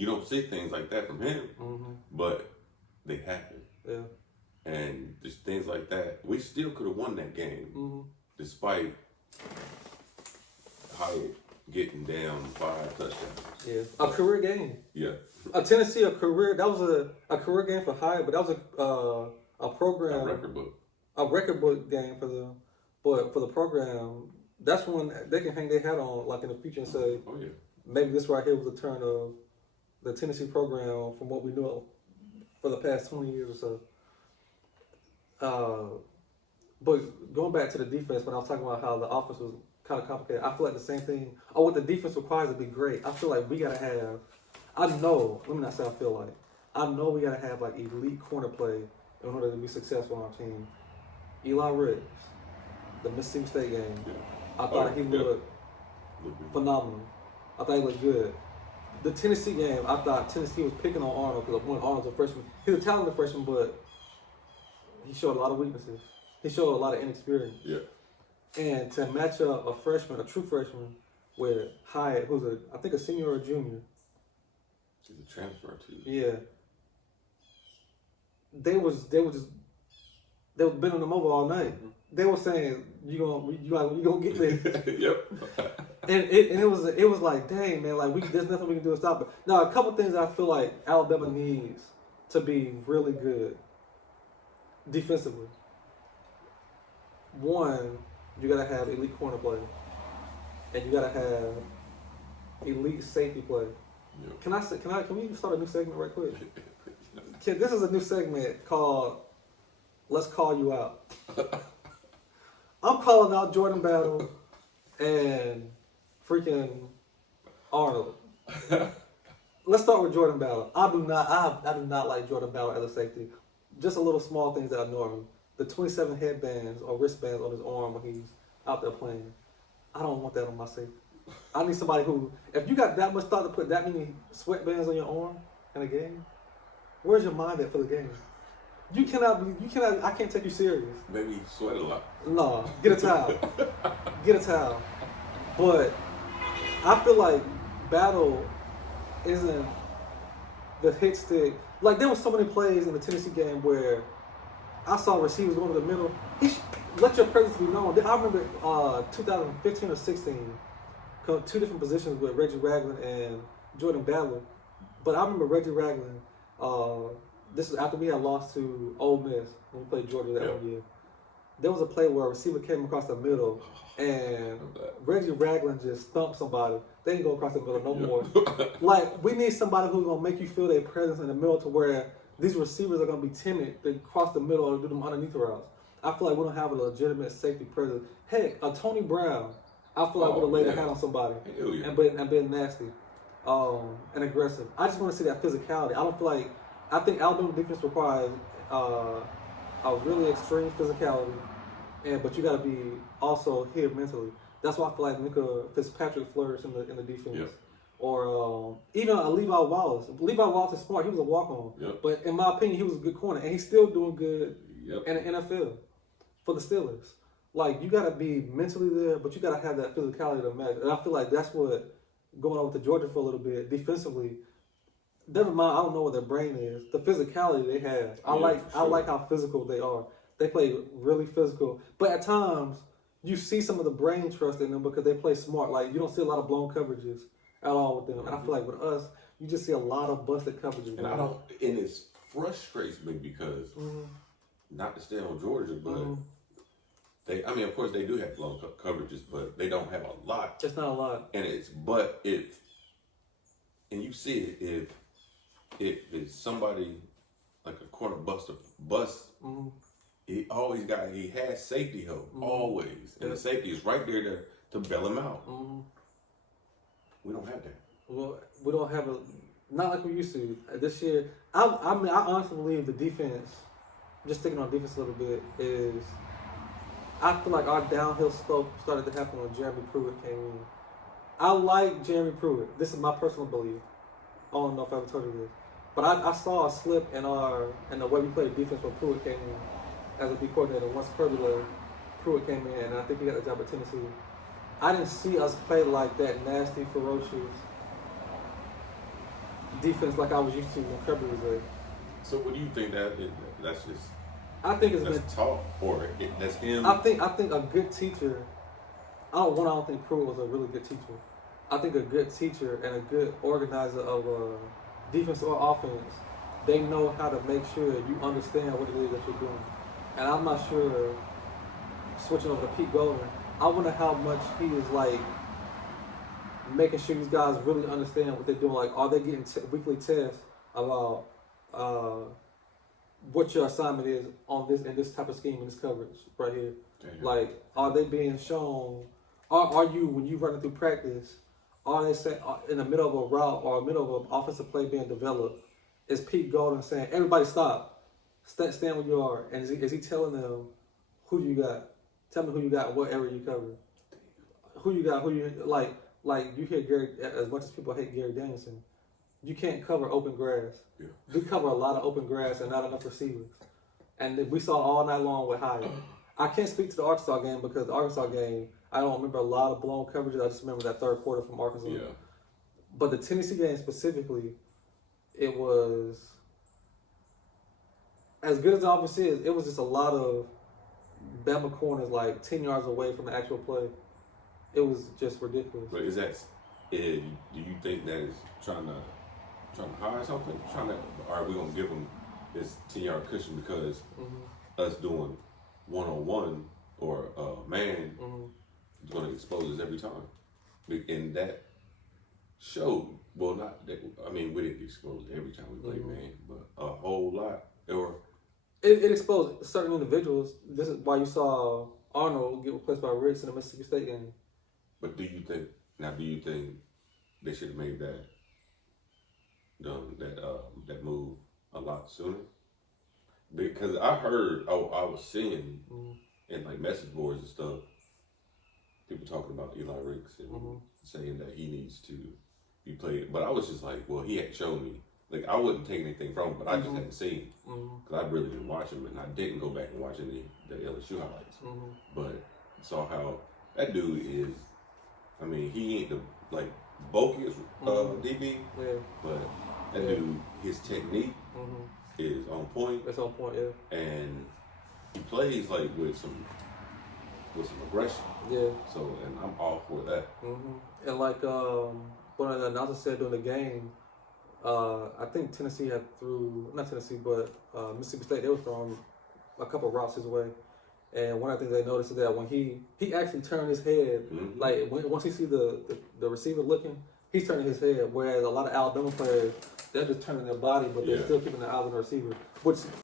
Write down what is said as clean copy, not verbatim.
You don't see things like that from him, but they happen. Yeah. And just things like that. We still could have won that game, despite Hyatt getting down 5 touchdowns. Yeah. A career game. Yeah. Tennessee, that was a career game for Hyatt, but that was a program. A record book. A record book game for them. But for the program, that's when they can hang their hat on, like in the future, and say, oh, yeah. maybe this right here was the turn of the Tennessee program from what we knew for the past 20 years or so. But going back to the defense, when I was talking about how the offense was kind of complicated, I feel like the same thing. What the defense requires to be great. I feel like we got to have, let me not say I feel like, I know we got to have like elite corner play in order to be successful on our team. Eli Ricks, the Mississippi State game, I thought he looked phenomenal. I thought he looked good. The Tennessee game, I thought Tennessee was picking on Arnold because when Arnold's a freshman, he's a talented freshman, but he showed a lot of weaknesses. He showed a lot of inexperience. Yeah. And to match up a freshman, a true freshman, with Hyatt, who's I think a senior or a junior. He's a transfer too. Yeah. They was bending them over all night. They were saying you gonna get there. Yep. And it was like, dang man, like there's nothing we can do to stop it. Now a couple things I feel like Alabama needs to be really good defensively. One, you gotta have elite corner play, and you gotta have elite safety play. Yep. Can we start a new segment right quick? This is a new segment called "Let's Call You Out." I'm calling out Jordan Battle and freaking Arnold. Let's start with Jordan Battle. I do not like Jordan Battle as a safety. Just a little small things that annoy him. The 27 headbands or wristbands on his arm when he's out there playing. I don't want that on my safety. I need somebody who, if you got that much thought to put that many sweatbands on your arm in a game, where's your mind at for the game? You cannot, I can't take you serious. Maybe you sweat a lot. No, get a towel. Get a towel. But I feel like Battle isn't the hit stick. Like, there was so many plays in the Tennessee game where I saw receivers going to the middle. Let your presence be known. I remember 2015 or 16, 2 different positions with Reggie Ragland and Jordan Battle. But I remember Reggie Ragland, this is after we had lost to Ole Miss when we played Georgia that one year. There was a play where a receiver came across the middle and Reggie Ragland just stumped somebody. They didn't go across the middle no more. Like, we need somebody who's going to make you feel their presence in the middle to where these receivers are going to be timid to cross the middle or do them underneath the routes. I feel like we don't have a legitimate safety presence. Heck, a Tony Brown, I feel like would have laid a hand on somebody and been nasty and aggressive. I just want to see that physicality. I think Alabama defense requires a really extreme physicality, but you got to be also here mentally. That's why I feel like Mika Fitzpatrick flourished in the defense. Yep. Or even Levi Wallace. Levi Wallace is smart. He was a walk-on. Yep. But in my opinion, he was a good corner. And he's still doing good in the NFL for the Steelers. Like, you got to be mentally there, but you got to have that physicality to match. And I feel like that's what, going on with the Georgia for a little bit, defensively, never mind, I don't know what their brain is. The physicality they have. I like how physical they are. They play really physical. But at times, you see some of the brain trust in them because they play smart. Like, you don't see a lot of blown coverages at all with them. And I feel like with us, you just see a lot of busted coverages. And it frustrates me because, not to stay on Georgia, but of course they do have blown coverages, but they don't have a lot. It's not a lot. And you see it, if it's somebody like a corner bust, he has safety help, always. And the safety is right there to bail him out. We don't have that. Well, we don't have not like we used to. This year, I honestly believe the defense, just sticking on defense a little bit, is I feel like our downhill slope started to happen when Jeremy Pruitt came in. I like Jeremy Pruitt. This is my personal belief. I don't know if I ever told you this. But I saw a slip in the way we played defense when Pruitt came in as a D coordinator. Once Kirby left, Pruitt came in, and I think he got the job at Tennessee. I didn't see us play like that nasty, ferocious defense like I was used to when Kirby was there. So what do you think that's just I think it's been. that's taught or that's him? I think a good teacher. I don't think Pruitt was a really good teacher. I think a good teacher and a good organizer of defense or offense, they know how to make sure you understand what it is that you're doing. And I'm not sure, switching over to Pete Golding, I wonder how much he is like making sure these guys really understand what they're doing. Like, are they getting weekly tests about what your assignment is on this and this type of scheme and this coverage right here? Damn. Like, are they being shown? Are you, when you running through practice, are they saying in the middle of a route or middle of an offensive play being developed? Is Pete Golding saying, "Everybody stop, stand where you are"? And is he telling them who you got? Tell me who you got, what area you cover. Who you got? Who you like? You hear Gary, as much as people hate Gary Danielson, you can't cover open grass. Yeah. We cover a lot of open grass and not enough receivers. And we saw all night long with Hyatt. I can't speak to the Arkansas game because the Arkansas game, I don't remember a lot of blown coverages. I just remember that third quarter from Arkansas. Yeah. But the Tennessee game specifically, it was, as good as the offense is, it was just a lot of Bama corners like 10 yards away from the actual play. It was just ridiculous. But do you think that is trying to hide something? Are we gonna give them this 10-yard cushion because us doing 1-on-1 or man is gonna expose us every time? And that showed. Well, not that. I mean, we didn't expose every time we played man, but a whole lot. Or it exposed certain individuals. This is why you saw Arnold get replaced by Riggs in the Mississippi State game. But do you think they should have made that move a lot sooner? Because I heard, I was seeing in like message boards and stuff, people talking about Eli Riggs and saying that he needs to be played. But I was just like, well, he hadn't shown me. Like, I wouldn't take anything from him, but I just hadn't seen because I'd really been watching him, and I didn't go back and watch any the LSU highlights. But saw how that dude is. I mean, he ain't the bulkiest DB, but that dude, his technique is on point. It's on point, yeah. And he plays like with some aggression. Yeah. So, and I'm all for that. And like one of the announcers said during the game, I think Tennessee had not Tennessee, but Mississippi State, they were throwing a couple routes his way. And one of the things they noticed is that when he actually turned his head, like once he see the receiver looking, he's turning his head. Whereas a lot of Alabama players, they're just turning their body, but they're still keeping their eye on the receiver, which